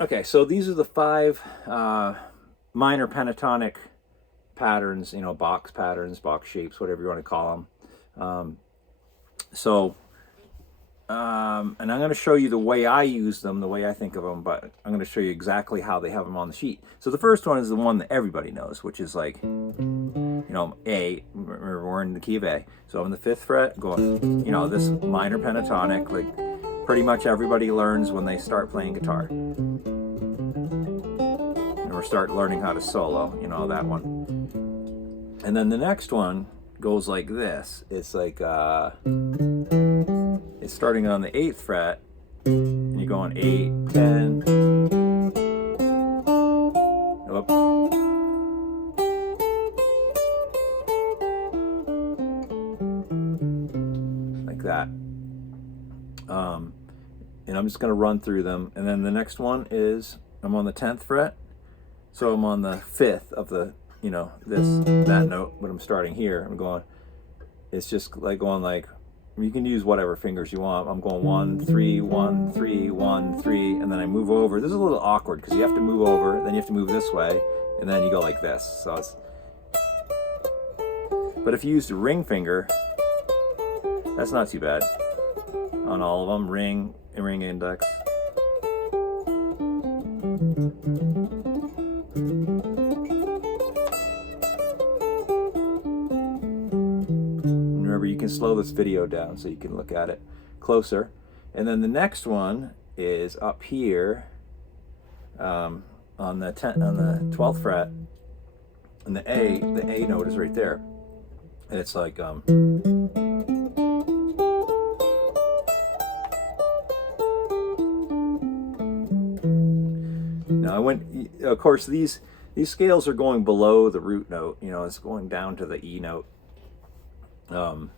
Okay, so these are the 5 minor pentatonic patterns, you know, box patterns, box shapes, whatever you want to call them. And I'm going to show you the way I use them, the way I think of them, but I'm going to show you exactly how they have them on the sheet. So the first one is the one that everybody knows, which is like, you know, A. Remember, we're in the key of A. So I'm in the 5th fret, going, you know, this minor pentatonic, like pretty much everybody learns when they start playing guitar. And we start learning how to solo, you know, that one. And then the next one goes like this. It's like, it's starting on the 8th fret, and you're going 8, 10, whoop, like that. And I'm just going to run through them. And then the next one is, I'm on the 10th fret, so I'm on the 5th of the, you know, that note, but I'm starting here. I'm going, it's just like going like, you can use whatever fingers you want. I'm going 1, 3, 1, 3, 1, 3, and then I move over. This is a little awkward because you have to move over, then you have to move this way, and then you go like this. So it's, but if you used a ring finger, that's not too bad. On all of them, ring and ring index. Remember, you can slow this video down so you can look at it closer. And then the next one is up here on the 12th fret, and the A note is right there. And it's like now I went, of course these scales are going below the root note, you know, it's going down to the E note. And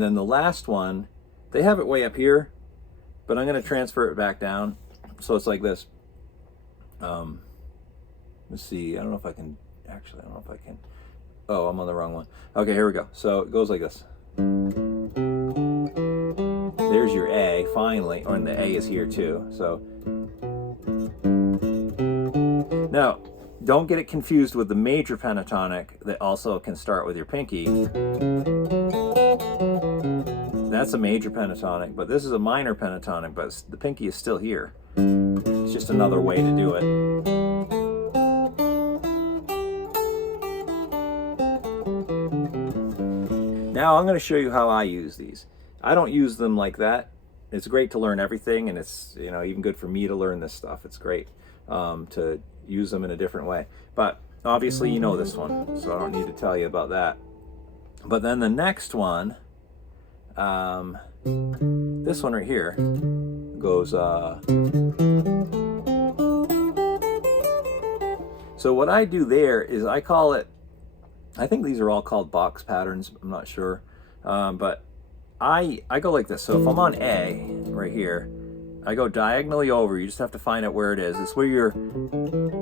then the last one, they have it way up here, but I'm going to transfer it back down. So it's like this. Let's see. I don't know if I can, actually, I don't know if I can. Oh, I'm on the wrong one. Okay, here we go. So it goes like this. There's your A, finally. Oh, and the A is here too. So now, don't get it confused with the major pentatonic that also can start with your pinky. That's a major pentatonic, but this is a minor pentatonic, but the pinky is still here. It's just another way to do it. Now I'm going to show you how I use these. I don't use them like that. It's great to learn everything, and it's, you know, even good for me to learn this stuff. It's great to use them in a different way. But obviously you know this one, so I don't need to tell you about that. But then the next one, this one right here goes, so what I do there is I call it, I think these are all called box patterns, I'm not sure, but I go like this. So if I'm on A right here, I go diagonally over. You just have to find out where it is. It's where your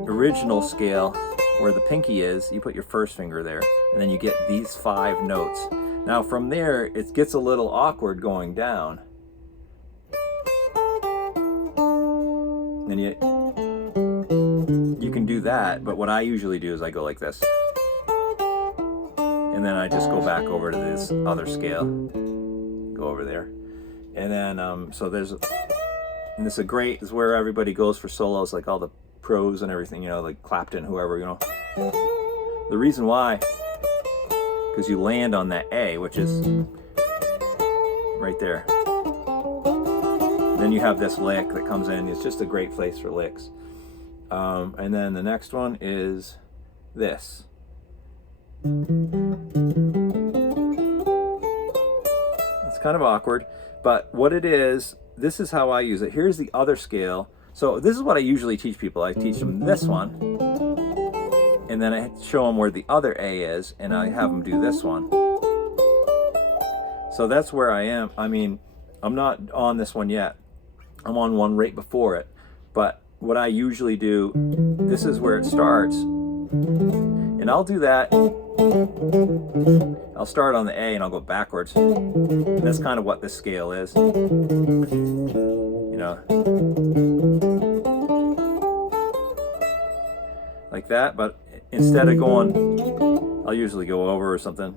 original scale, where the pinky is, you put your first finger there, and then you get these 5 notes. Now from there, it gets a little awkward going down. And you can do that, but what I usually do is I go like this. And then I just go back over to this other scale. Go over there. And then, so there's, and this is where everybody goes for solos, like all the pros and everything, you know, like Clapton, whoever, you know. The reason why, because you land on that A, which is right there. Then you have this lick that comes in. It's just a great place for licks. And then the next one is this. It's kind of awkward, but what it is, this is how I use it. Here's the other scale. So this is what I usually teach people. I teach them this one, and then I show them where the other A is, and I have them do this one. So that's where I am. I mean, I'm not on this one yet. I'm on one right before it. But what I usually do, this is where it starts. And I'll do that. I'll start on the A and I'll go backwards. And that's kind of what this scale is. You know. that, but instead of going, I'll usually go over or something.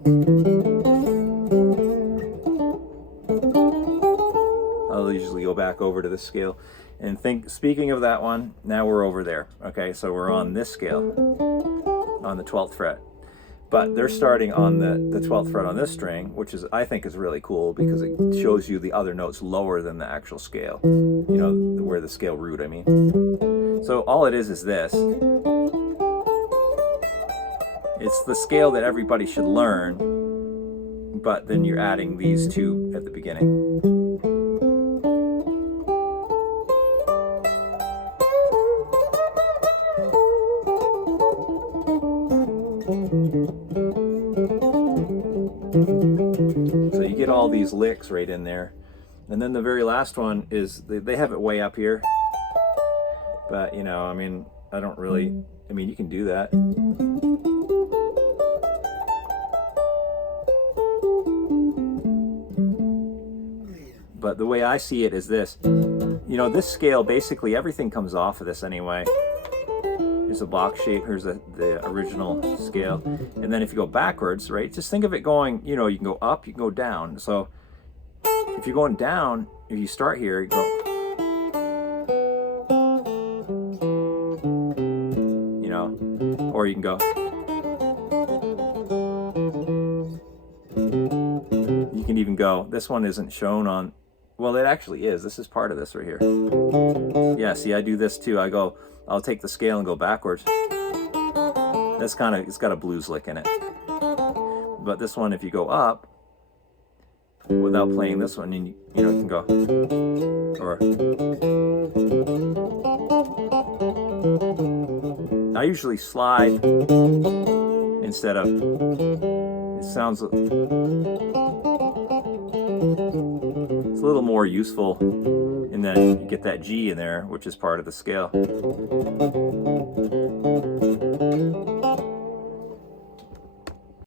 I'll usually go back over to this scale. And speaking of that one, now we're over there. Okay, so we're on this scale, on the 12th fret. But they're starting on the 12th fret on this string, which is, I think, is really cool because it shows you the other notes lower than the actual scale. You know, where the scale root, I mean. So all it is this. It's the scale that everybody should learn, but then you're adding these two at the beginning. So you get all these licks right in there. And then the very last one is, they have it way up here. But, you know, I mean, I don't really, I mean, you can do that. But the way I see it is this. You know, this scale, basically everything comes off of this anyway. Here's a box shape, here's the original scale. And then if you go backwards, right, just think of it going, you know, you can go up, you can go down. So if you're going down, if you start here, you go, you know, or you can go, you can even go, this one isn't shown on, well, it actually is. This is part of this right here. Yeah, see, I do this too. I'll take the scale and go backwards. That's kind of, it's got a blues lick in it. But this one, if you go up, without playing this one, you know, you can go, or, I usually slide instead of, it sounds, it's a little more useful, and then you get that G in there, which is part of the scale.